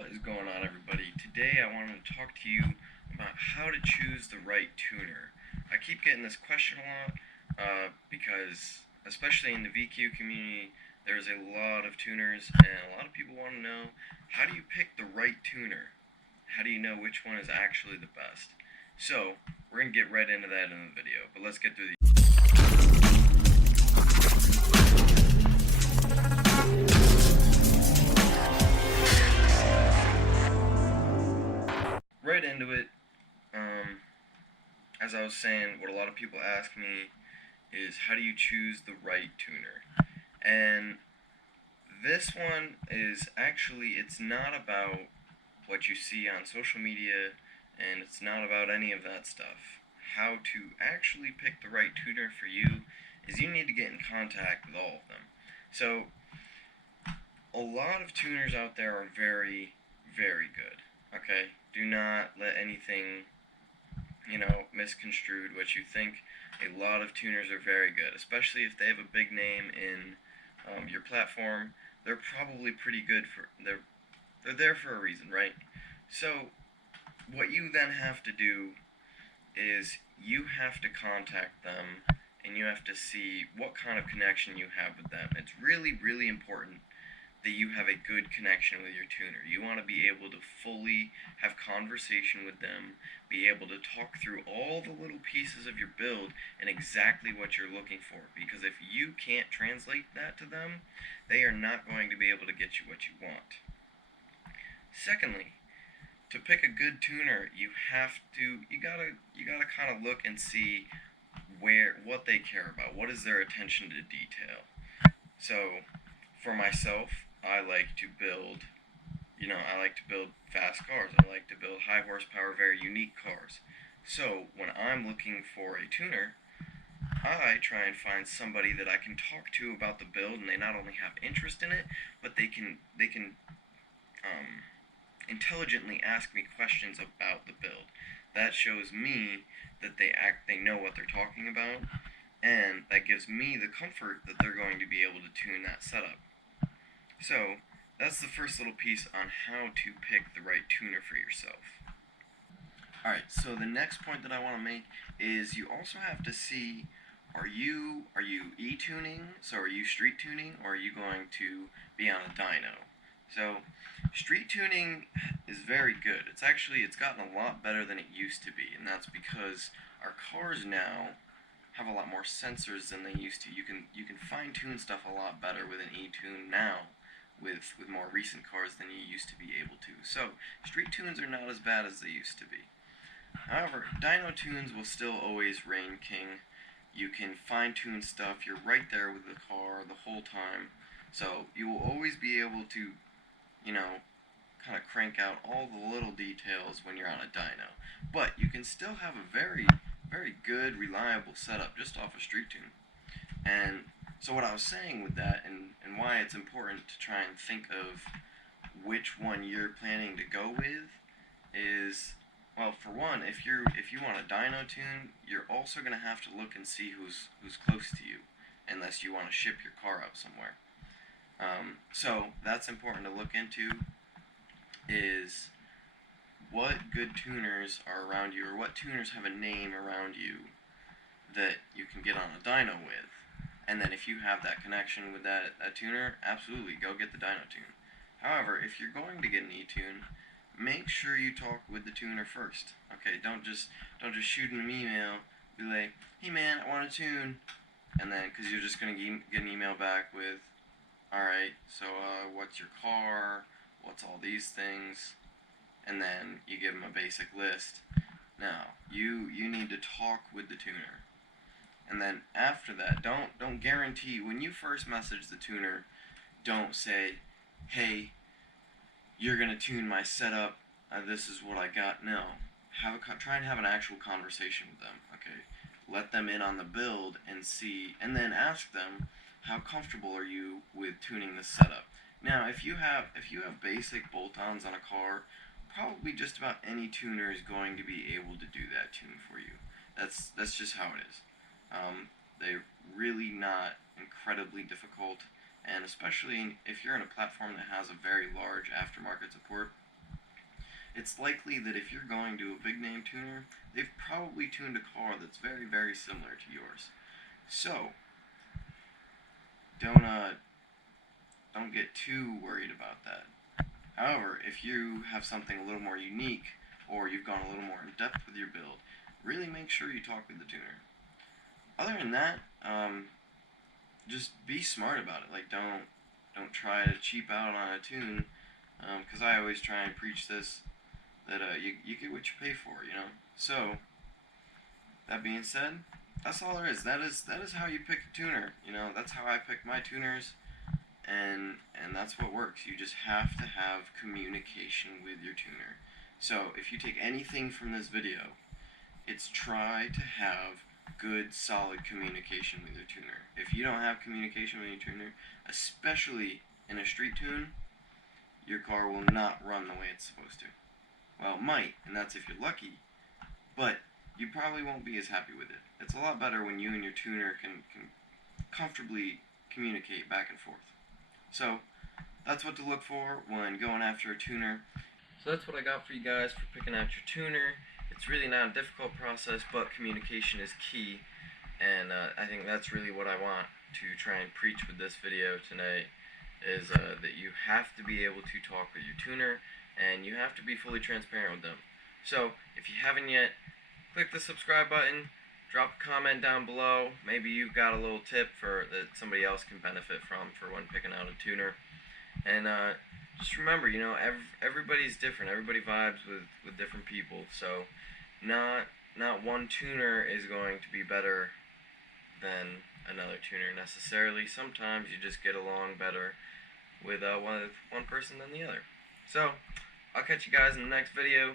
What is going on, everybody? Today I wanted to talk to you about how to choose the right tuner. I keep getting this question a lot because, especially in the VQ community, there's a lot of tuners, and a lot of people want to know, how do you pick the right tuner? How do you know which one is actually the best? So, we're going to get right into that in the video, but let's get through the right into it. As I was saying, what a lot of people ask me is, how do you choose the right tuner? And this one is actually, it's not about what you see on social media, and it's not about any of that stuff. How to actually pick the right tuner for you is you need to get in contact with all of them. So, a lot of tuners out there are very, very good. Okay? Do not let anything, misconstrued what you think. A lot of tuners are very good, especially if they have a big name in your platform. They're probably pretty good they're there for a reason, right? So what you then have to do is you have to contact them and you have to see what kind of connection you have with them. It's really, really important that you have a good connection with your tuner. You want to be able to fully have conversation with them, be able to talk through all the little pieces of your build and exactly what you're looking for. Because if you can't translate that to them, they are not going to be able to get you what you want. Secondly, to pick a good tuner, you gotta kind of look and see what they care about. What is their attention to detail? So, for myself, I like to build fast cars. I like to build high horsepower, very unique cars. So, when I'm looking for a tuner, I try and find somebody that I can talk to about the build, and they not only have interest in it, but they can intelligently ask me questions about the build. That shows me that they know what they're talking about, and that gives me the comfort that they're going to be able to tune that setup. So, that's the first little piece on how to pick the right tuner for yourself. Alright, so the next point that I want to make is you also have to see, are you e-tuning, so are you street tuning, or are you going to be on a dyno? So, street tuning is very good. It's gotten a lot better than it used to be, and that's because our cars now have a lot more sensors than they used to. You can fine tune stuff a lot better with an e-tune now with more recent cars than you used to be able to. So street tunes are not as bad as they used to be. However, dyno tunes will still always reign king. You can fine tune stuff. You're right there with the car the whole time. So you will always be able to, kind of crank out all the little details when you're on a dyno. But you can still have a very, very good, reliable setup just off a street tune. And so what I was saying with that, and why it's important to try and think of which one you're planning to go with, is, well, for one, if you want a dyno tune, you're also going to have to look and see who's close to you, unless you want to ship your car up somewhere. So that's important to look into, is what good tuners are around you, or what tuners have a name around you that you can get on a dyno with. And then if you have that connection with that tuner, absolutely, go get the dyno tune. However, if you're going to get an e-tune, make sure you talk with the tuner first. Okay, don't just shoot him an email, be like, hey man, I want a tune, and then, because you're just going to get an email back with, alright, so what's your car, what's all these things, and then you give them a basic list. Now, you need to talk with the tuner. And then after that, don't guarantee, when you first message the tuner, don't say, hey, you're going to tune my setup, this is what I got. No. Try and have an actual conversation with them, okay? Let them in on the build and see, and then ask them, how comfortable are you with tuning this setup? Now, if you have basic bolt-ons on a car, probably just about any tuner is going to be able to do that tune for you. That's just how it is. They're really not incredibly difficult, and especially if you're in a platform that has a very large aftermarket support, it's likely that if you're going to a big name tuner, they've probably tuned a car that's very, very similar to yours. So, don't don't get too worried about that. However, if you have something a little more unique, or you've gone a little more in depth with your build, really make sure you talk with the tuner. Other than that, just be smart about it. Like, don't try to cheap out on a tune, because I always try and preach this, that you get what you pay for, you know. So that being said, that's all there is. That is how you pick a tuner. You know, that's how I pick my tuners, and that's what works. You just have to have communication with your tuner. So if you take anything from this video, it's try to have good, solid communication with your tuner. If you don't have communication with your tuner, especially in a street tune, your car will not run the way it's supposed to. Well, it might, and that's if you're lucky, but you probably won't be as happy with it. It's a lot better when you and your tuner can comfortably communicate back and forth. So, that's what to look for when going after a tuner. So that's what I got for you guys for picking out your tuner. It's really not a difficult process, but communication is key, and I think that's really what I want to try and preach with this video tonight, is that you have to be able to talk with your tuner, and you have to be fully transparent with them. So, if you haven't yet, click the subscribe button, drop a comment down below. Maybe you've got a little tip that somebody else can benefit from for when picking out a tuner. And just remember, you know, everybody's different. Everybody vibes with different people. So not one tuner is going to be better than another tuner necessarily. Sometimes you just get along better with one person than the other. So I'll catch you guys in the next video.